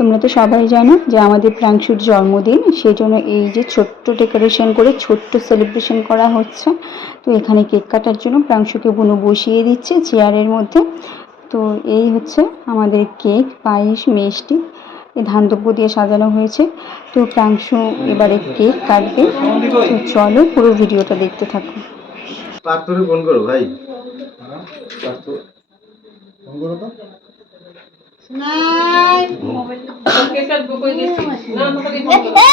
তোমরা তো সবাই জানো যে আমাদের প্রাংশুর জন্মদিন, সেই জন্য এই যে ছোট্ট ডেকোরেশন করে ছোট্ট সেলিব্রেশন করা হচ্ছে। তো এখানে কেক কাটার জন্য প্রাংশুকে বুনু বসিয়ে দিচ্ছে চেয়ারের মধ্যে। তো এই হচ্ছে আমাদের কেক, পায়েস, মিষ্টি, এই ধানদব্য দিয়ে সাজানো হয়েছে। তো প্রাংশু এবারে কেক কাটবে। তো চলো পুরো ভিডিওটা দেখতে থাকো। পার্থরে ফোন করো ভাই, পার্থ ফোন করো তো। নাই মোবাইল কেক কাটবো কই গেছি না আমাকে ফোন করো।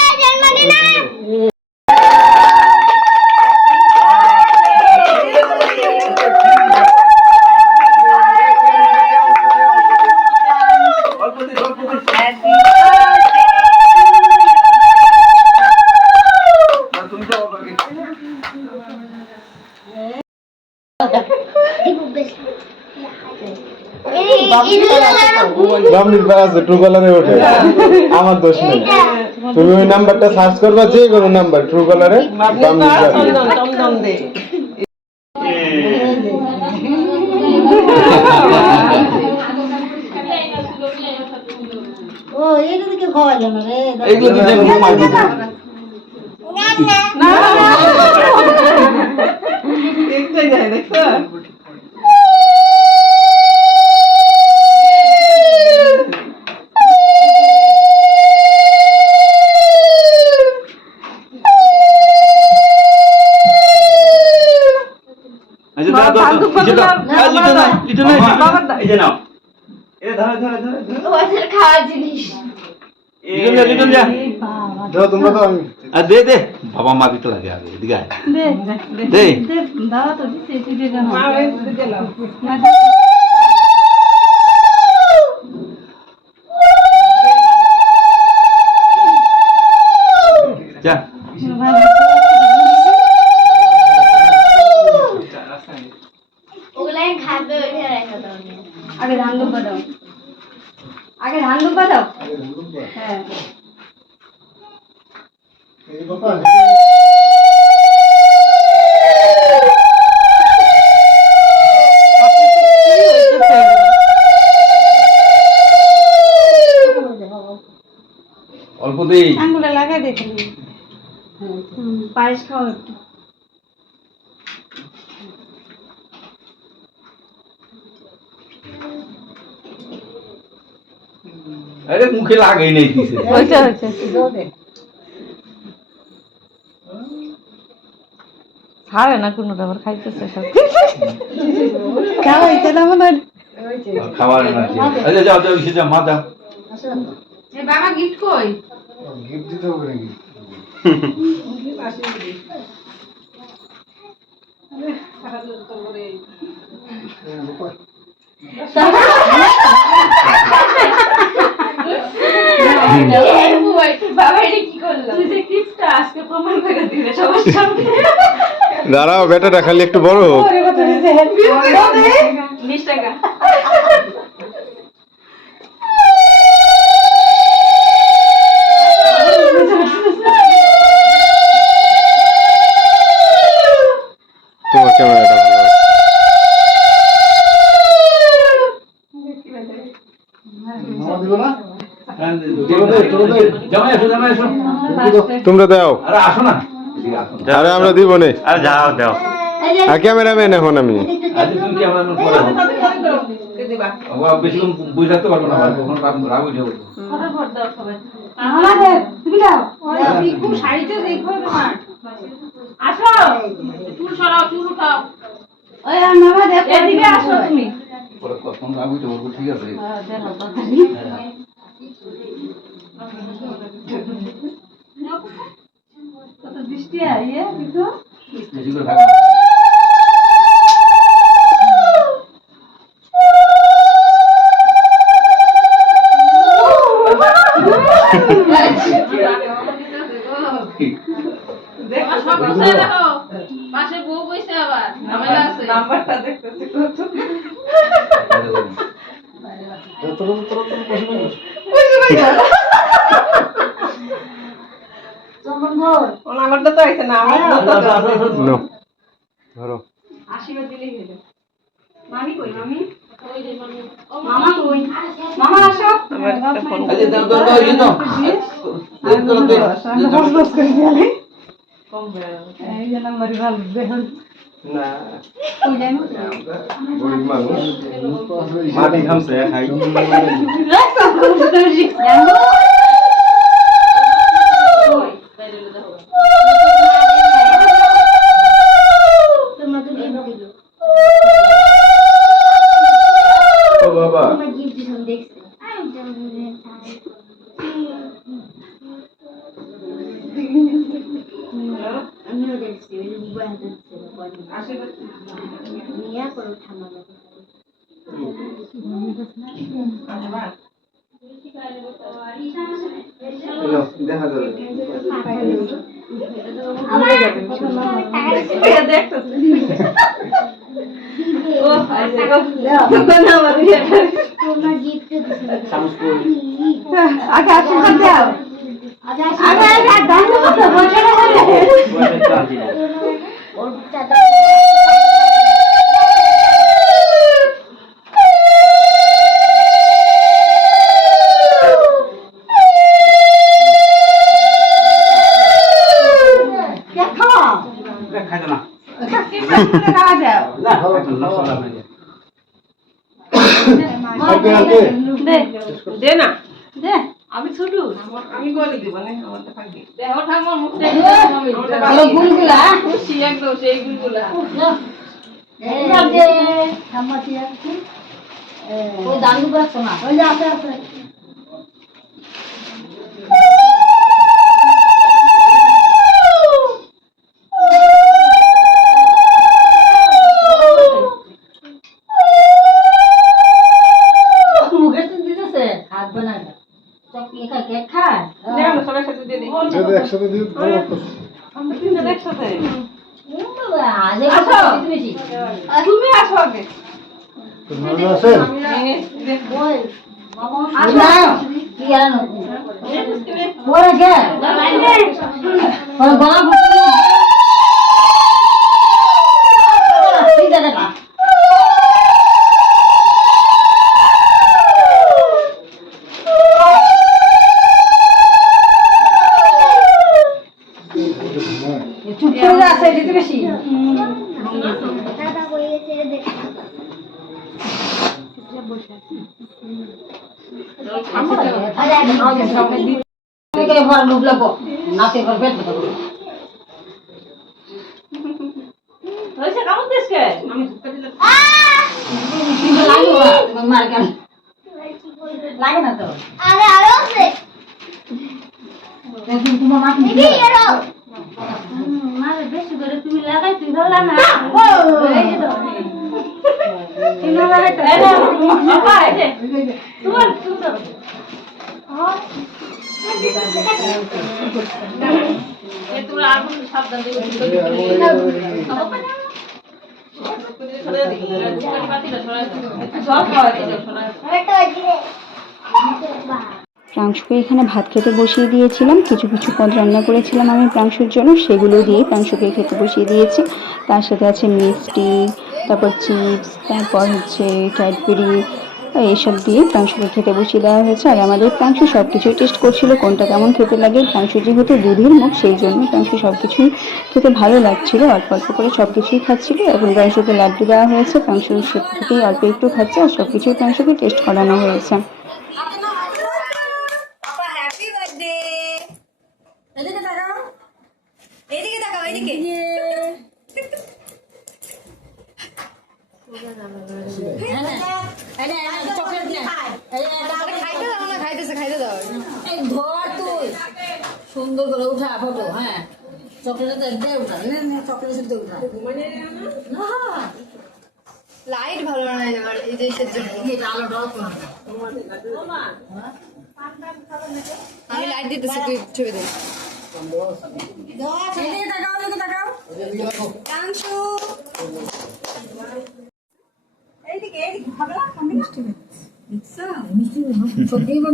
জন্মদিন না আমার দোষ নেই, তুমি ওই নাম্বারটা সার্চ করবা, যে কোনো নাম্বার ট্রু কলারে বাবা মা দিতে লাগে আগে এদিকে আগে ধান দুব্বা দাও, আগে ধান দুব্বা দাও। হ্যাঁ অল্প দেই আঙ্গুলে লাগাই দেখি। পায়েস খাও একটু। আরে মুখে লাগেই নাই দিছে হইছে হইছে ছাড়ে না কোনোটা, আবার খাইতেছে সব। খাওয়াইছে না মনে হয়, খাবার না। আচ্ছা যাও যাও, এসে যাও, মা দাও। এ বাবা গিফট কই? গিফট দিতে হবে নাকি? দাঁড়াও, বেটাটা খালি একটু বড় হোক। তোমার ক্যামেরাটা ভালো আছে। তোমরা দাও, আরে আমরা দিব না। আরে যাও দাও, আর ক্যামেরাম্যান এখন আমি। বেশিক্ষণ বুঝে রাখতে পারবো না, রাগ উঠে যাবো। ঠিক আছে, বৃষ্টি আইয়ে বেশি করে থাকবে। পাশে বউ বইছে, আবার নাম্বারটা দেখতেছি কত। নাম্বারটা তো আইছে না, ধরো আশীর্বাদ দিলেই হলো। মামি কই? মামি ওই যে মামি, মামা কই? মামা আসো। আমার একটা ফোন গরিব মানুষ মাটি খামছে খাই ও বাবা দেখা যাবে দে না দে আমি ছোট আমি করে দিব না আমারটা থাকবে দেখো ঠাকুর মুখে ভালো গুলগুলা খুশি একদম সেই গুলগুলা এই যে ঠাম্মাটিয়া ও দাঁড়ু করে শোনা ওই যে আছে আছে একসাথে দিয়ে তুমি আসো আগে চুপ করে আছে দিতে বেশি লাগে না তো আরে আরো আছে তোমার মাছ মারে বেশি করে তুমি লাগাই তুই ধরলা না এই যে তো তুমি লাগাই তো এই বাবা এই যে তোমার তুমি তো এ তোরা আগুন সাবধান দিও প্রাংশুকে এখানে ভাত খেতে বসিয়ে দিয়েছিলাম, কিছু কিছু পদ রান্না করেছিলাম আমি প্রাংশুর জন্য, সেগুলো দিয়ে প্রাংশুকে খেতে বসিয়ে দিয়েছি। তার সাথে আছে মিষ্টি, তারপর চিপস, তারপর হচ্ছে ক্যাডবেরি, এইসব দিয়ে প্রাংশুকে খেতে বসিয়ে দেওয়া হয়েছে। আর আমাদের প্রাংশু সব কিছুই টেস্ট করছিল কোনটা কেমন খেতে লাগে। প্রাংশু যেহেতু দুধের মুখ, সেই জন্য প্রাংশু সব কিছুই খেতে ভালো লাগছিল, অল্প অল্প করে সব কিছুই খাচ্ছিল। এবং প্রাংশুকে লাড্ডু দেওয়া হয়েছে, প্রাংশু সব থেকেই অল্প একটু খাচ্ছে, আর সব কিছুই প্রাংশুকে টেস্ট করানো হয়েছে। সুন্দর করে উঠা ফটো। হ্যাঁ, চকলেট উঠা চকলেট উঠা লাইট ভালো না এই দেশের জন্য আমি লাইট দিতেছি, তুই ছবি দে।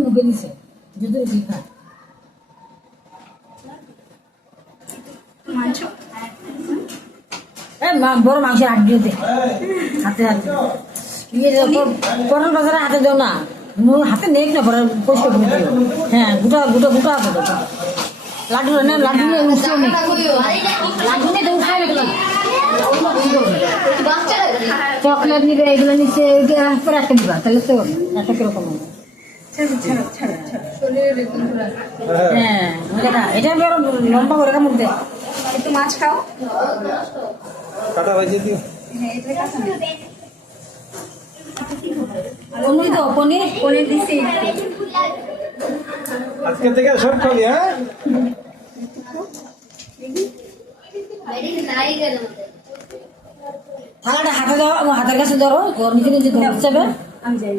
মুখে দিছে যদি শিখা বড় মাংসের হাত দিতে হাতে হাতে পটল বাজারে হাতে দেও না, মোর হাতে নেক না পরে পয়সা করে দিও হ্যাঁ গোটা গোটা গোটা হবে লাড্ডু না লাড্ডু নিয়ে উৎসব নেই লাড্ডু নিয়ে তো উৎসব নেই চকলেট নিবে এগুলো নিচে পরে একটা দিবা তাহলে তো একটা কিরকম হবে হ্যাঁ এটা বড় লম্বা করে কামড় দে একটু মাছ খাও। কাটা ভাজি দিও। পনির তো পনির পনির দিছি। আজকে থেকে সব খাবি হ্যাঁ থালাটা হাতে দাও হাতের কাছে ধরো ওর নিচে নিচে ধরতে যাবে আমি যাই